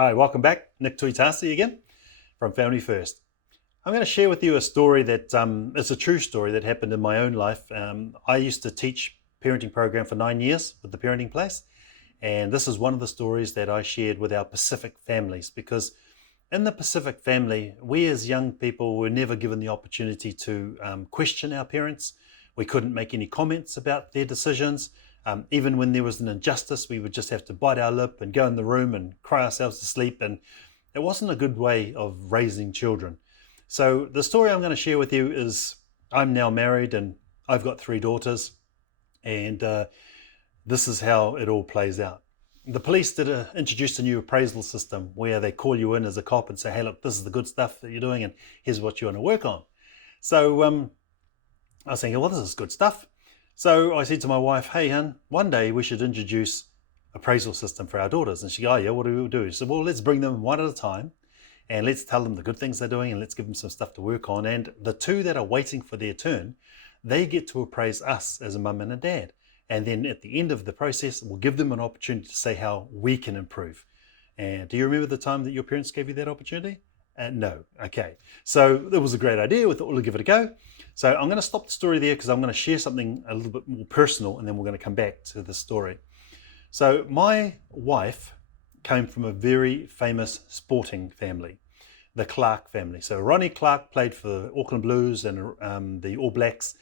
Hi, welcome back. Nick Tuitasi again from Family First. I'm going to share with you a story that is a true story that happened in my own life. I used to teach parenting program for 9 years with the Parenting Place, and this is one of the stories that I shared with our Pacific families, because in the Pacific family, we as young people were never given the opportunity to question our parents. We couldn't make any comments about their decisions. Even when there was an injustice, we would just have to bite our lip and go in the room and cry ourselves to sleep. And it wasn't a good way of raising children. So the story I'm going to share with you is I'm now married and I've got 3 daughters. And this is how it all plays out. The police introduced a new appraisal system where they call you in as a cop and say, hey, look, this is the good stuff that you're doing and here's what you want to work on. So I was thinking, well, this is good stuff. So I said to my wife, hey, hun, one day we should introduce appraisal system for our daughters. And she goes, oh, yeah, what do we do? She said, well, let's bring them one at a time and let's tell them the good things they're doing and let's give them some stuff to work on. And the 2 that are waiting for their turn, they get to appraise us as a mum and a dad. And then at the end of the process, we'll give them an opportunity to say how we can improve. And do you remember the time that your parents gave you that opportunity? No. Okay. So it was a great idea. We thought we'll give it a go. So I'm going to stop the story there because I'm going to share something a little bit more personal and then we're going to come back to the story. So my wife came from a very famous sporting family, the Clark family. So Ronnie Clark played for the Auckland Blues and the All Blacks,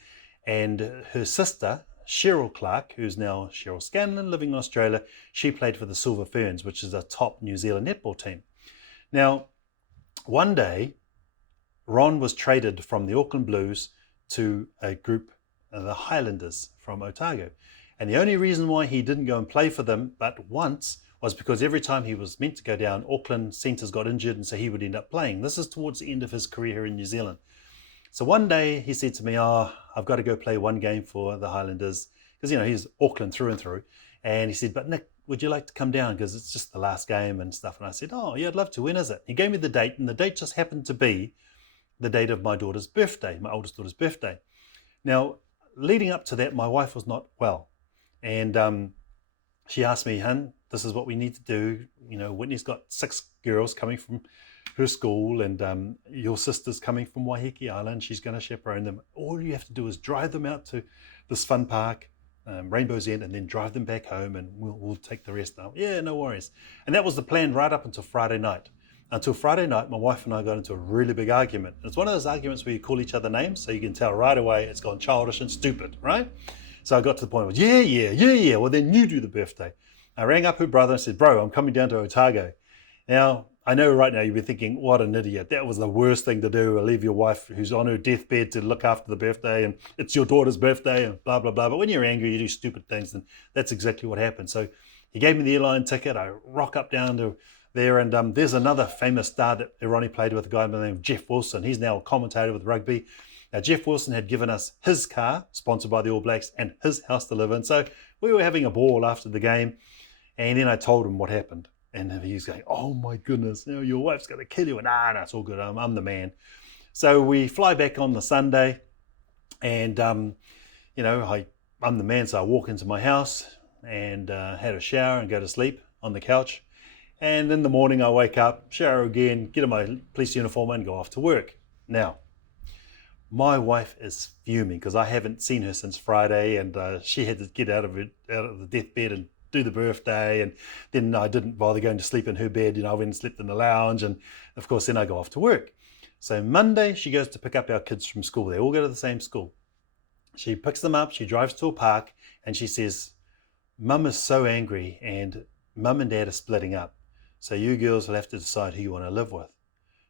and her sister, Cheryl Clark, who's now Cheryl Scanlon living in Australia, she played for the Silver Ferns, which is a top New Zealand netball team. Now, one day, Ron was traded from the Auckland Blues to a group, the Highlanders from Otago. And the only reason why he didn't go and play for them but once was because every time he was meant to go down, Auckland centres got injured and so he would end up playing. This is towards the end of his career here in New Zealand. So one day he said to me, I've got to go play one game for the Highlanders because, he's Auckland through and through. And he said, but Nick, would you like to come down because it's just the last game and stuff? And I said, oh, yeah, I'd love to. When is it? He gave me the date, and the date just happened to be the date of my daughter's birthday, my oldest daughter's birthday. Now, leading up to that, my wife was not well. And she asked me, hun, this is what we need to do. Whitney's got 6 girls coming from her school and your sister's coming from Waiheke Island. She's going to chaperone them. All you have to do is drive them out to this fun park, Rainbow's End, and then drive them back home and we'll take the rest now. Yeah, no worries. And that was the plan right up until Friday night. Until Friday night, my wife and I got into a really big argument. It's one of those arguments where you call each other names, so you can tell right away it's gone childish and stupid, right? So I got to the point where, yeah, well then you do the birthday. I rang up her brother and said, bro, I'm coming down to Otago. Now, I know right now you'll be thinking, what an idiot. That was the worst thing to do, leave your wife who's on her deathbed to look after the birthday and it's your daughter's birthday and blah, blah, blah. But when you're angry, you do stupid things, and that's exactly what happened. So he gave me the airline ticket. I rock up down to there, and there's another famous star that Ronnie played with, a guy by the name of Jeff Wilson. He's now a commentator with rugby. Now, Jeff Wilson had given us his car, sponsored by the All Blacks, and his house to live in. So we were having a ball after the game. And then I told him what happened. And he's going, oh my goodness, your wife's going to kill you. And no, it's all good. I'm the man. So we fly back on the Sunday. And, I'm the man. So I walk into my house and had a shower and go to sleep on the couch. And in the morning I wake up, shower again, get in my police uniform and go off to work. Now, my wife is fuming because I haven't seen her since Friday, and she had to get out of the deathbed and do the birthday, and then I didn't bother going to sleep in her bed. I went and slept in the lounge, and of course then I go off to work. So Monday she goes to pick up our kids from school. They all go to the same school. She picks them up, she drives to a park, and she says, Mum is so angry and Mum and Dad are splitting up. So you girls will have to decide who you want to live with.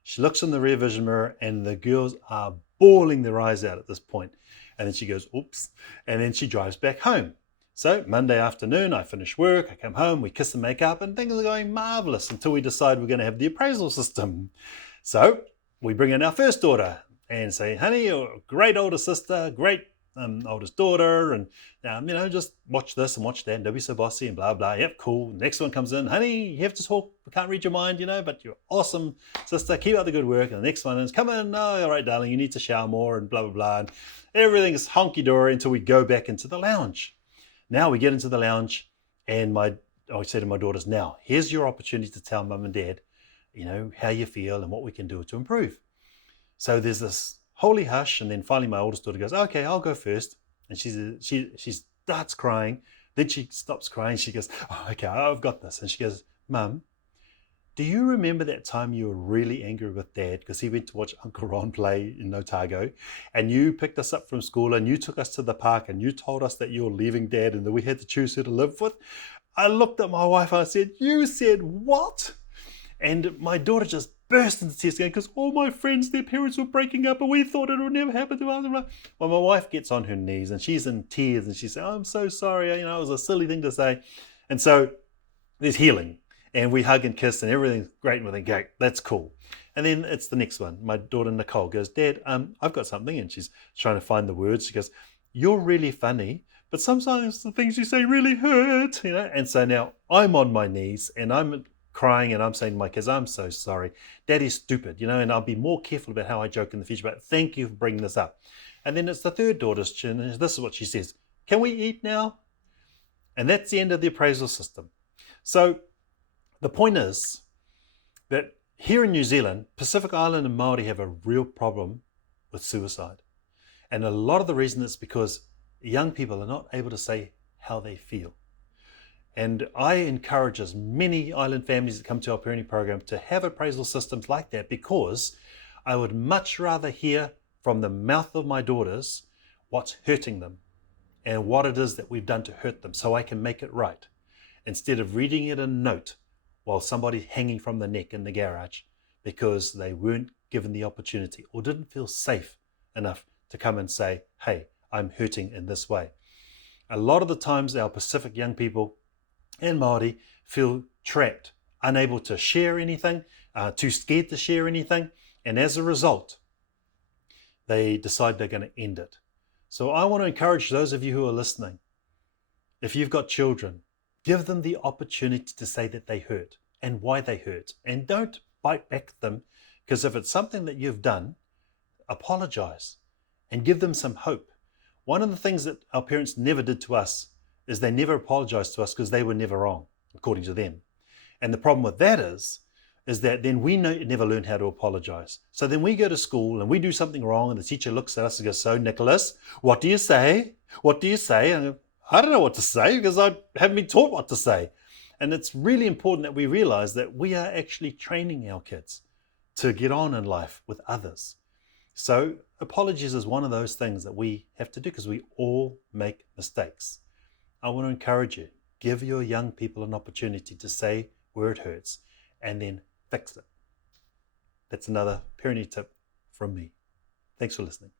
She looks in the rear vision mirror and the girls are bawling their eyes out at this point. And then she goes, oops. And then she drives back home. So Monday afternoon, I finish work, I come home, we kiss and make up, and things are going marvelous until we decide we're going to have the appraisal system. So we bring in our first daughter and say, honey, you're a great older sister, great oldest daughter, and just watch this and watch that and don't be so bossy and blah blah. Yep, cool. Next one comes in, honey, you have to talk, I can't read your mind, but you're awesome sister, keep up the good work. And the next one is, come in, oh, all right darling, you need to shower more, and blah blah blah. And everything is honky-dory until we go back into the lounge. Now we get into the lounge and my I say to my daughters, now, here's your opportunity to tell mum and dad, how you feel and what we can do to improve. So there's this holy hush, and then finally my oldest daughter goes, okay, I'll go first. And she starts crying. Then she stops crying. She goes, oh, okay, I've got this. And she goes, Mum, do you remember that time you were really angry with Dad because he went to watch Uncle Ron play in Otago, and you picked us up from school and you took us to the park and you told us that you were leaving Dad and that we had to choose who to live with? I looked at my wife and I said, you said what? And my daughter just burst into tears again because all my friends, their parents were breaking up and we thought it would never happen to us. Well, my wife gets on her knees and she's in tears and she says, oh, I'm so sorry. It was a silly thing to say. And so there's healing and we hug and kiss and everything's great and we think, okay, that's cool. And then it's the next one. My daughter Nicole goes, Dad, I've got something. And she's trying to find the words. She goes, you're really funny, but sometimes the things you say really hurt, And so now I'm on my knees and I'm crying and I'm saying to my kids, I'm so sorry. Daddy's stupid, and I'll be more careful about how I joke in the future, but thank you for bringing this up. And then it's the third daughter's turn, and this is what she says, can we eat now? And that's the end of the appraisal system. So the point is that here in New Zealand, Pacific Island and Māori have a real problem with suicide. And a lot of the reason is because young people are not able to say how they feel. And I encourage as many island families that come to our parenting program to have appraisal systems like that, because I would much rather hear from the mouth of my daughters what's hurting them and what it is that we've done to hurt them so I can make it right, instead of reading it in a note while somebody's hanging from the neck in the garage because they weren't given the opportunity or didn't feel safe enough to come and say, hey, I'm hurting in this way. A lot of the times our Pacific young people and Māori feel trapped, unable to share anything, too scared to share anything, and as a result, they decide they're going to end it. So I want to encourage those of you who are listening, if you've got children, give them the opportunity to say that they hurt and why they hurt, and don't bite back at them, because if it's something that you've done, apologize and give them some hope. One of the things that our parents never did to us is they never apologized to us because they were never wrong, according to them. And the problem with that is that then we never learn how to apologize. So then we go to school and we do something wrong and the teacher looks at us and goes, so Nicholas, what do you say? What do you say? And I don't know what to say because I haven't been taught what to say. And it's really important that we realize that we are actually training our kids to get on in life with others. So apologies is one of those things that we have to do because we all make mistakes. I want to encourage you, give your young people an opportunity to say where it hurts and then fix it. That's another parenting tip from me. Thanks for listening.